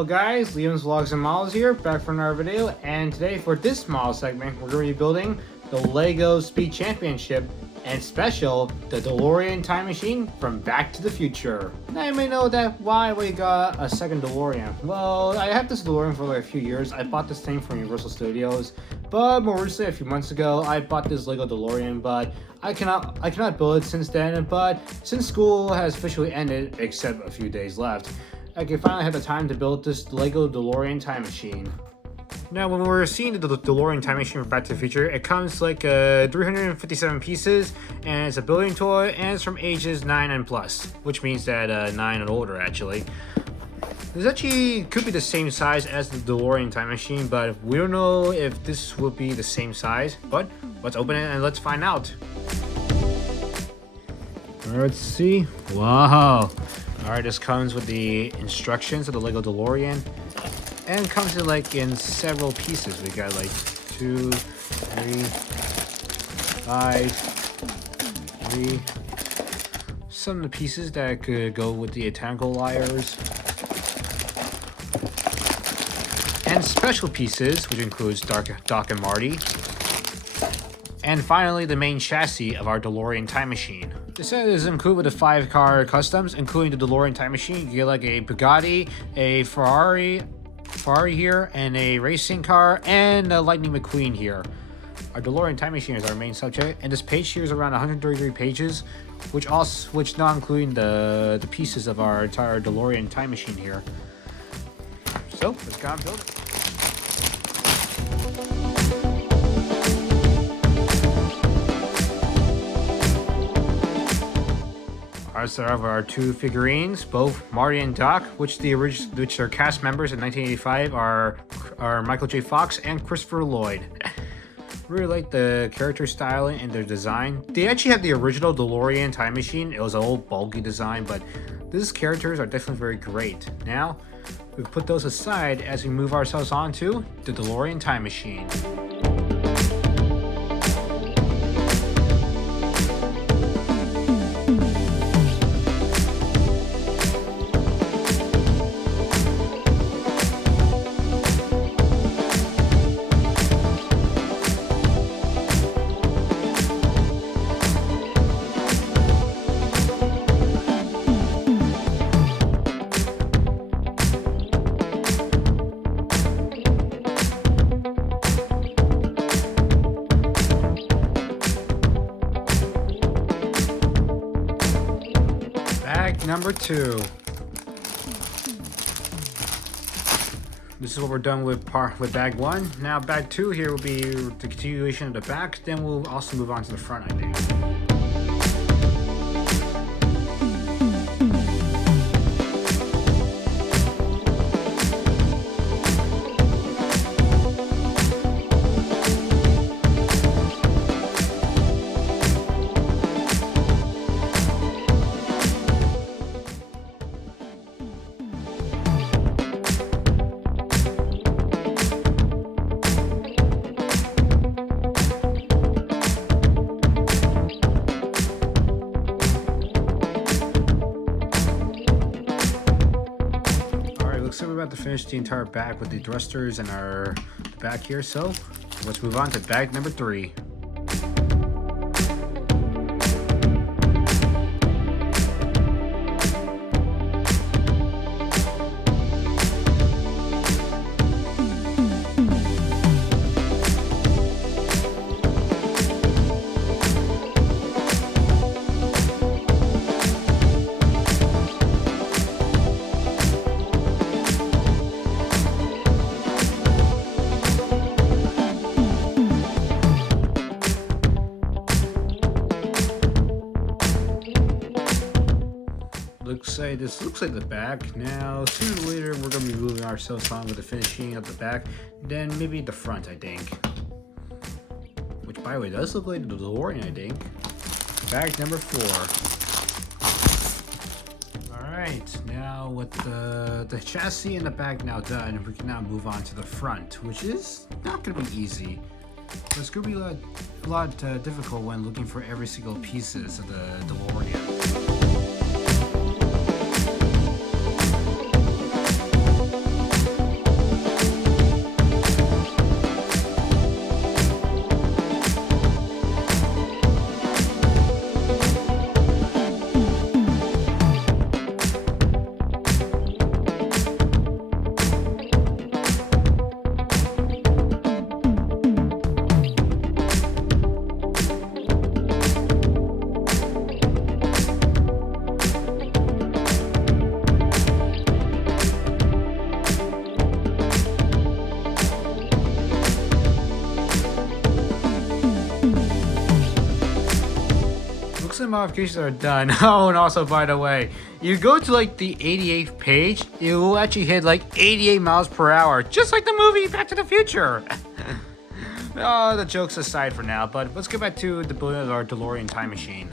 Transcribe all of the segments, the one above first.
Hello guys, Liam's Vlogs and Models here, back for another video, and today for this model segment, we're going to be building the LEGO Speed Championship and special, the Delorean Time Machine from Back to the Future. Now you may know that why we got a second DeLorean. Well, I have this DeLorean for like a few years. I bought this thing from Universal Studios, but more recently, a few months ago, I bought this LEGO DeLorean, but I cannot build it since then. But since school has officially ended, except a few days left, I can finally have the time to build this LEGO Delorean Time Machine. Now, when we're seeing the DeLorean Time Machine from Back to the Future, it comes like 357 pieces, and it's a building toy, and it's from ages 9 and plus, which means that 9 and older, actually. This actually could be the same size as the DeLorean Time Machine, but we don't know if this will be the same size. But let's open it and let's find out. Let's see. Wow. Alright, this comes with the instructions of the LEGO DeLorean. And it comes in several pieces. We got like 2, 3, 5, 3. Some of the pieces that could go with the tentacle wires. And special pieces, which includes Doc and Marty. And finally, the main chassis of our DeLorean Time Machine. This set is included with the 5-car customs, including the DeLorean Time Machine. You get like a Bugatti, a Ferrari here, and a racing car, and a Lightning McQueen here. Our DeLorean Time Machine is our main subject, and this page here is around 133 pages, which not including the pieces of our entire DeLorean Time Machine here. So let's go and build it. Alright, so I have our 2 figurines, both Marty and Doc, which are cast members in 1985 are Michael J. Fox and Christopher Lloyd. Really like the character styling and their design. They actually have the original DeLorean Time Machine. It was an old bulky design, but these characters are definitely very great. Now, we put those aside as we move ourselves on to the DeLorean Time Machine. Bag number 2. This is what we're done with bag 1. Now bag 2 here will be the continuation of the back. Then we'll also move on to the front, I think. Looks like we're about to finish the entire bag with the thrusters and our back here, so let's move on to bag number 3. This looks like the back. Now, sooner or later, we're going to be moving ourselves on with the finishing of the back, then maybe the front, I think. Which, by the way, does look like the DeLorean, I think. Bag number 4. Alright, now with the chassis and the back now done, we can now move on to the front, which is not going to be easy. It's going to be a lot difficult when looking for every single pieces of the DeLorean. most of the modifications are done. Oh, and also, by the way, you go to like the 88th page, it will actually hit like 88 miles per hour, just like the movie Back to the Future. Oh, the jokes aside for now, but let's get back to the building of our DeLorean Time Machine.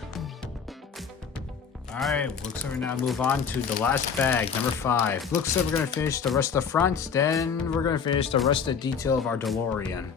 Alright, looks like we're now move on to the last bag, number 5. Looks like we're going to finish the rest of the front, then we're going to finish the rest of the detail of our DeLorean.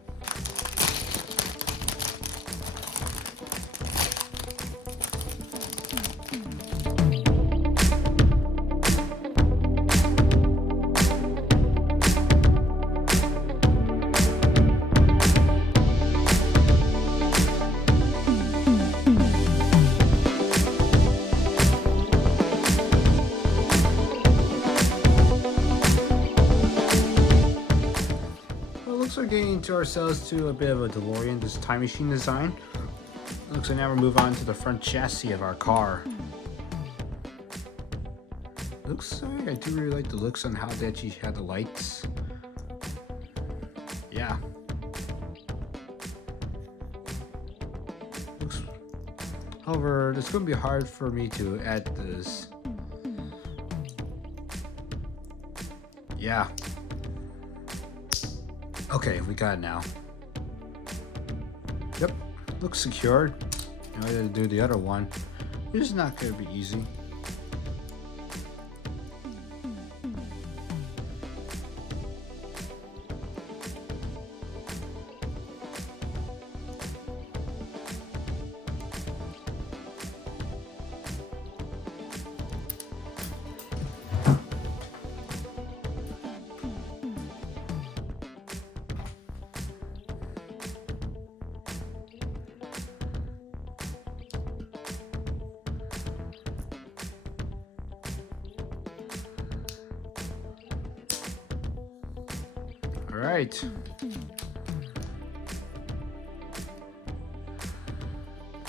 Looks like we're getting into ourselves to a bit of a DeLorean, this time machine design. Looks like now we're moving on to the front chassis of our car. Looks like I do really like the looks on how they actually had the lights. Yeah. Looks. However, it's going to be hard for me to add this. Yeah. Okay, we got it now. Yep, looks secured. Now we gotta do the other one. This is not gonna be easy. Alright.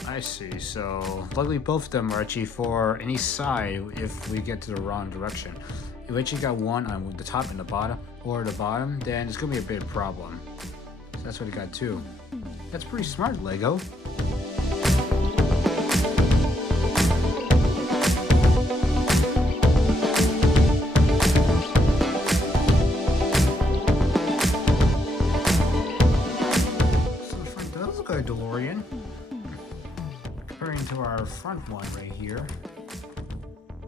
I see, so luckily both of them are actually for any side if we get to the wrong direction. If we actually got one on the top and the bottom, or the bottom, then it's gonna be a big problem. So that's what we got too. That's pretty smart, Lego. DeLorean comparing to our front one right here.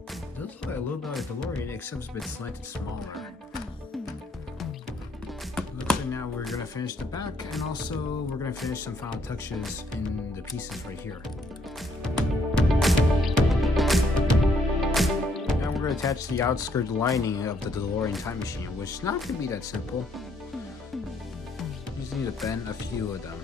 It does look like a little bit like a DeLorean, except it's a bit slightly smaller. Looks like now we're gonna finish the back, and also we're gonna finish some final touches in the pieces right here. Now we're gonna attach the outskirt lining of the DeLorean Time Machine, which is not gonna be that simple. You just need to bend a few of them.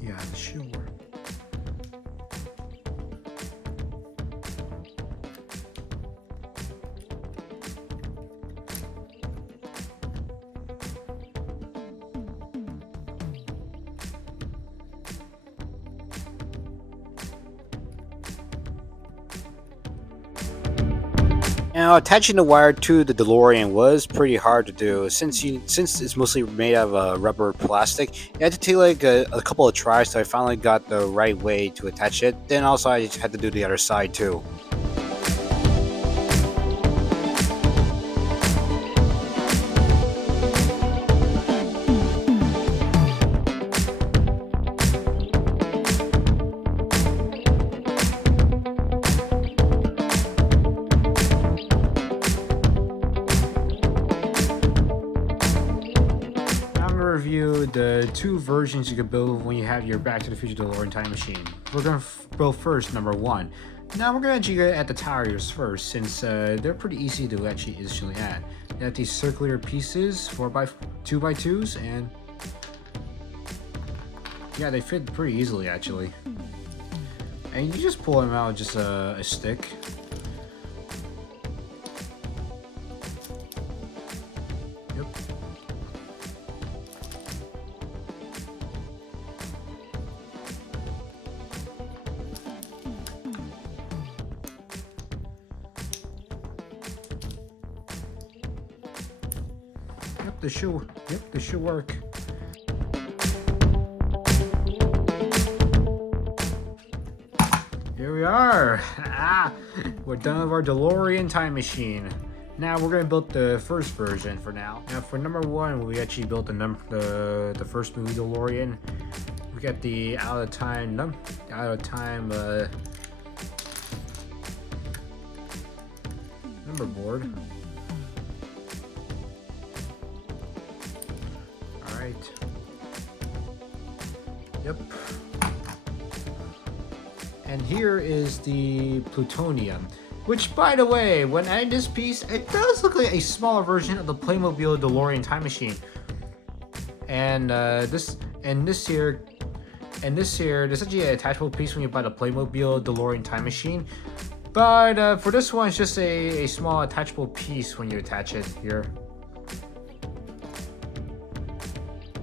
Yeah, it should work. Now, attaching the wire to the DeLorean was pretty hard to do since it's mostly made out of rubber plastic. It had to take like a couple of tries till I finally got the right way to attach it. Then also I just had to do the other side too. Review the two versions you can build when you have your Back to the Future DeLorean Time Machine. We're going to build first, number 1. Now we're going to actually get at the tires first, since they're pretty easy to actually instantly add. They have these circular pieces, 2x2s, and yeah, they fit pretty easily actually. And you just pull them out with just a stick. Yep, this should work. Here we are. We're done with our DeLorean Time Machine. Now we're gonna build the first version for now. Now for number one, we actually built the first movie DeLorean. We got the out of time number board. All right. Yep. And here is the plutonium. Which, by the way, when adding this piece, it does look like a smaller version of the Playmobil DeLorean Time Machine. And this here, there's actually an attachable piece when you buy the Playmobil DeLorean Time Machine. But for this one, it's just a small attachable piece when you attach it here.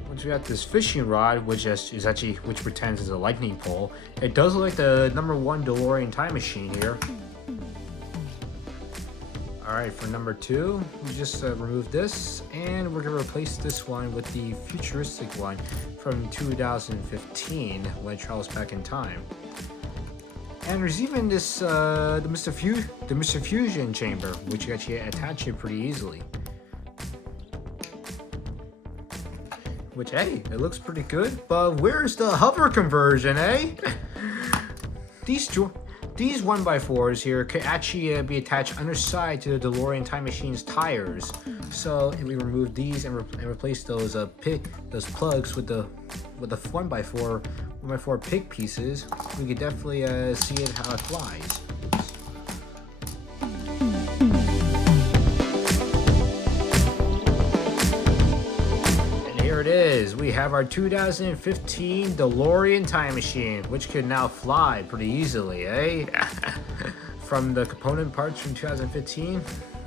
Once we got this fishing rod, which pretends as a lightning pole, it does look like the number one DeLorean Time Machine here. Alright, for number two, we just remove this, and we're going to replace this one with the futuristic one from 2015 when it travels back in time. And there's even this, the Mr. Fusion chamber, which you actually attach it pretty easily. Which, hey, it looks pretty good, but where's the hover conversion, eh? These 1x4s here could actually be attached underside to the DeLorean Time Machine's tires. So if we remove these and replace those those plugs with the 1x4 pig pieces, we could definitely see it how it flies. And here it is. We have our 2015 DeLorean Time Machine, which can now fly pretty easily, eh? From the component parts from 2015,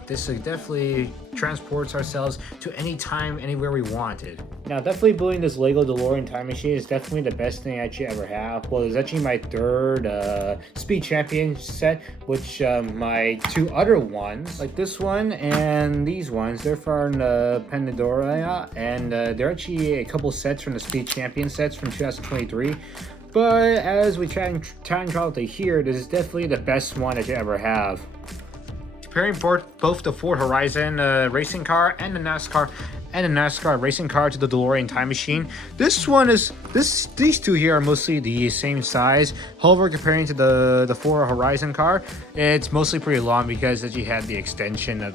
this definitely transports ourselves to any time, anywhere we wanted. Now, definitely building this Lego DeLorean Time Machine is definitely the best thing I actually ever have. Well, it's actually my third Speed Champion set, which my two other ones, like this one and these ones, they're from Pandora, and they're actually a couple sets from the Speed Champion sets from 2023. But as we try and travel to here, this is definitely the best one that you ever have. Comparing both the Ford Horizon racing car and the NASCAR racing car to the DeLorean Time Machine, these two here are mostly the same size. However, comparing to the Ford Horizon car, it's mostly pretty long because you had the extension of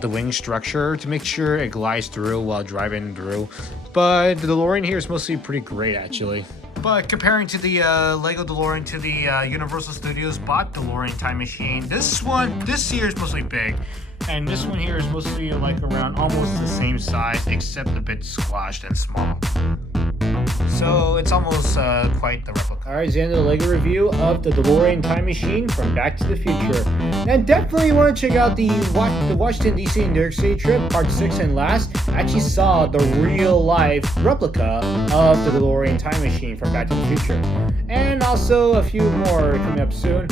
the wing structure to make sure it glides through while driving through. But the DeLorean here is mostly pretty great, actually. But comparing to the Lego DeLorean to the Universal Studios bought DeLorean Time Machine, this here is mostly big. And this one here is mostly like around almost the same size, except a bit squashed and small. So it's almost quite the replica. Alright, it's the end of the Lego review of the DeLorean Time Machine from Back to the Future. And definitely want to check out the Washington DC and New York City trip, part 6 and last. I actually saw the real life replica of the DeLorean Time Machine from Back to the Future. And also a few more coming up soon.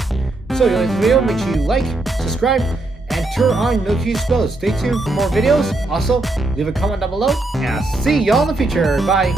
So if you like the video, make sure you like, subscribe, and turn on notification bells. Stay tuned for more videos. Also, leave a comment down below, and I'll see y'all in the future. Bye.